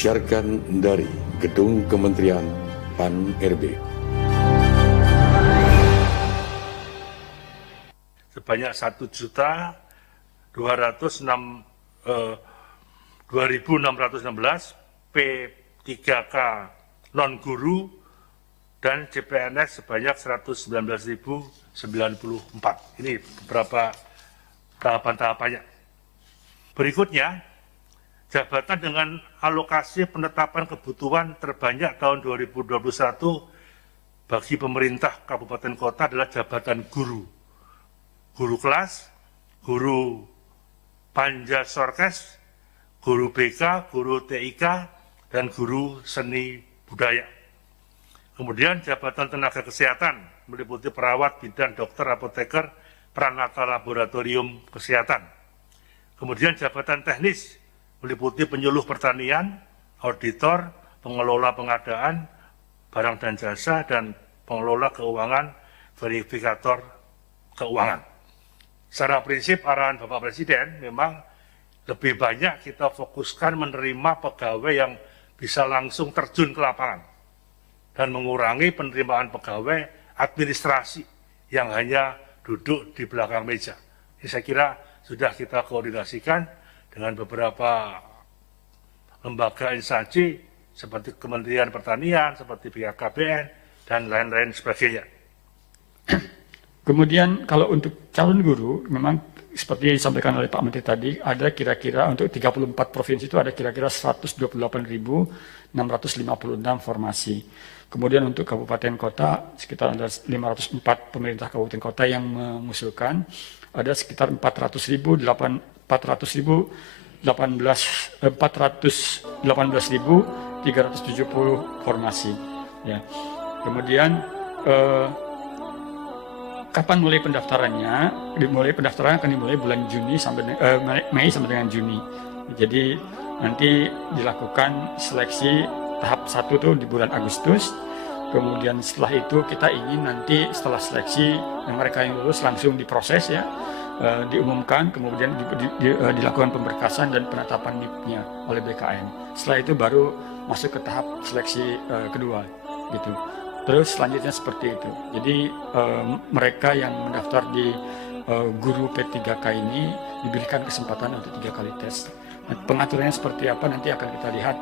disiarkan dari Gedung Kementerian PAN-RB. Sebanyak 1.206.616 P3K non-guru dan CPNS sebanyak 119.094. Ini beberapa tahapan-tahapannya. Berikutnya, jabatan dengan alokasi penetapan kebutuhan terbanyak tahun 2021 bagi pemerintah kabupaten kota adalah jabatan guru. Guru kelas, guru panja sorkes, guru BK, guru TIK, dan guru seni budaya. Kemudian jabatan tenaga kesehatan meliputi perawat, bidan, dokter, apoteker, peranata laboratorium kesehatan. Kemudian jabatan teknis meliputi penyuluh pertanian, auditor, pengelola pengadaan, barang dan jasa, dan pengelola keuangan, verifikator keuangan. Secara prinsip arahan Bapak Presiden memang lebih banyak kita fokuskan menerima pegawai yang bisa langsung terjun ke lapangan dan mengurangi penerimaan pegawai administrasi yang hanya duduk di belakang meja. Ini saya kira sudah kita koordinasikan dengan beberapa lembaga instansi seperti Kementerian Pertanian, seperti BKKBN, dan lain-lain sebagainya. Kemudian kalau untuk calon guru, memang seperti yang disampaikan oleh Pak Menteri tadi, ada kira-kira untuk 34 provinsi itu ada kira-kira 128.656 formasi. Kemudian untuk kabupaten kota, sekitar ada 504 pemerintah kabupaten kota yang mengusulkan, ada sekitar 418.370 formasi. Ya. Kemudian kapan mulai pendaftarannya? Pendaftaran akan dimulai bulan Juni sampai Mei sampai dengan Juni. Jadi nanti dilakukan seleksi tahap 1 itu di bulan Agustus. Kemudian setelah itu kita ingin nanti setelah seleksi yang mereka yang lulus langsung diproses ya, diumumkan, kemudian dilakukan pemberkasan dan penetapan NIP-nya oleh BKN. Setelah itu baru masuk ke tahap seleksi kedua gitu. Terus selanjutnya seperti itu. Jadi mereka yang mendaftar di guru P3K ini diberikan kesempatan untuk 3 kali tes. Nah, pengaturannya seperti apa nanti akan kita lihat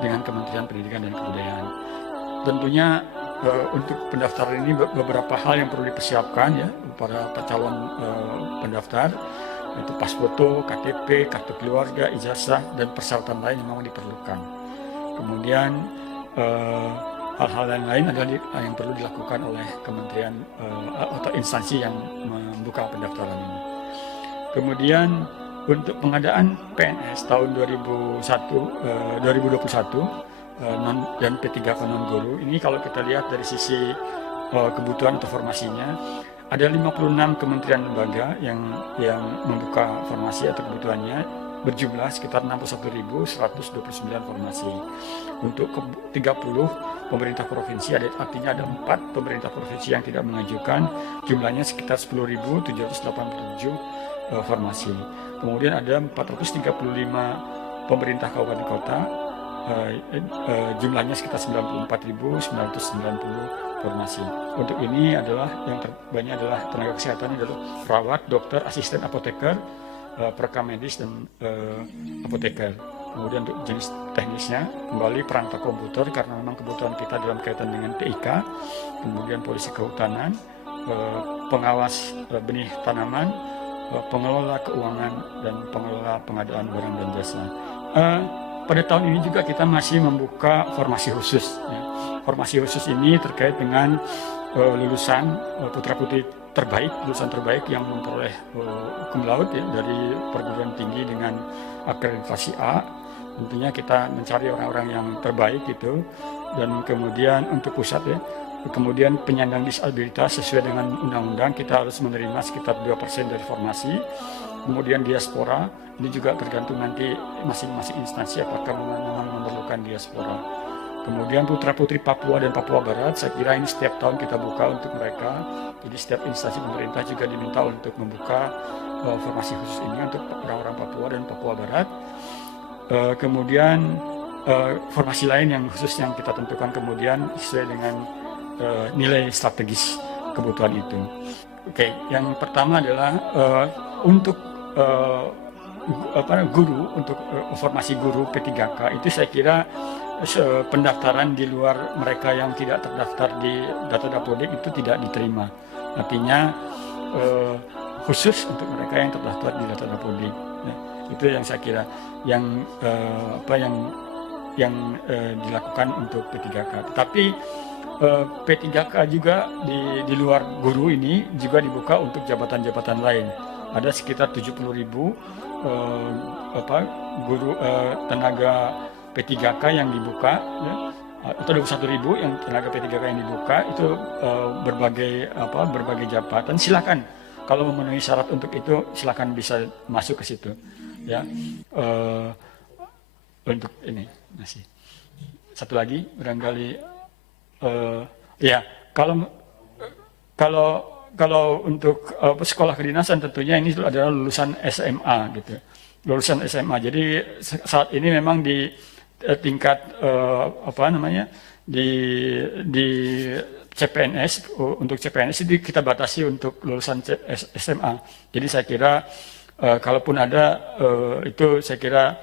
dengan Kementerian Pendidikan dan Kebudayaan. Tentunya untuk pendaftaran ini beberapa hal yang perlu dipersiapkan ya para calon pendaftar, itu pas foto, KTP, kartu keluarga, ijazah, dan persyaratan lain yang memang diperlukan. Kemudian hal-hal lain adalah yang perlu dilakukan oleh kementerian atau instansi yang membuka pendaftaran ini. Kemudian untuk pengadaan PNS tahun 2021 dan P3K non-guru, ini kalau kita lihat dari sisi kebutuhan atau formasinya, ada 56 kementerian lembaga yang membuka formasi atau kebutuhannya, berjumlah sekitar 61.129 formasi. Untuk 30 pemerintah provinsi, artinya ada 4 pemerintah provinsi yang tidak mengajukan, jumlahnya sekitar 10.787 formasi. Kemudian ada 435 pemerintah kabupaten kota, jumlahnya sekitar 94.990 formasi. Untuk ini adalah yang terbanyak adalah tenaga kesehatan, adalah perawat, dokter, asisten apoteker, perekam medis, dan apoteker. Kemudian untuk jenis teknisnya, kembali perangkat komputer karena memang kebutuhan kita dalam kaitan dengan TIK, kemudian polisi kehutanan, pengawas benih tanaman, pengelola keuangan, dan pengelola pengadaan barang dan jasa. Pada tahun ini juga kita masih membuka formasi khusus. Ya. Formasi khusus ini terkait dengan lulusan putra-putri terbaik, lulusan terbaik yang memperoleh cum laude ya, dari perguruan tinggi dengan akreditasi A. Tentunya kita mencari orang-orang yang terbaik gitu. Dan kemudian untuk pusat ya, kemudian penyandang disabilitas sesuai dengan undang-undang kita harus menerima sekitar 2% dari formasi. Kemudian diaspora, ini juga tergantung nanti masing-masing instansi apakah memang memerlukan diaspora. Kemudian putra-putri Papua dan Papua Barat, saya kira ini setiap tahun kita buka untuk mereka. Jadi setiap instansi pemerintah juga diminta untuk membuka formasi khusus ini untuk orang-orang Papua dan Papua Barat. Kemudian formasi lain yang khusus yang kita tentukan kemudian sesuai dengan nilai strategis kebutuhan itu. Oke, yang pertama adalah untuk guru, untuk formasi guru P3K itu saya kira pendaftaran di luar mereka yang tidak terdaftar di data Dapodik itu tidak diterima. Artinya khusus untuk mereka yang terdaftar di data Dapodik. Ya, itu yang saya kira yang dilakukan untuk P3K. Tetapi P3K juga di luar guru ini juga dibuka untuk jabatan-jabatan lain. Ada sekitar 70.000 guru tenaga P3K yang dibuka, ya, atau 21.000 yang tenaga P3K yang dibuka itu berbagai jabatan. Silakan kalau memenuhi syarat untuk itu silakan bisa masuk ke situ, ya. Untuk ini masih satu lagi barangkali ya kalau untuk sekolah kedinasan tentunya ini adalah lulusan SMA gitu, lulusan SMA. Jadi saat ini memang di tingkat di CPNS, untuk CPNS itu kita batasi untuk lulusan SMA. Jadi saya kira kalaupun ada itu saya kira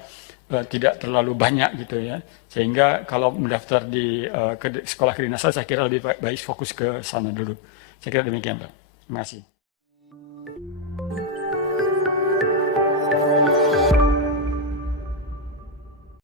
tidak terlalu banyak gitu ya, sehingga kalau mendaftar di sekolah kedinasan saya kira lebih baik fokus ke sana dulu. Saya kira demikian, Pak. Terima kasih.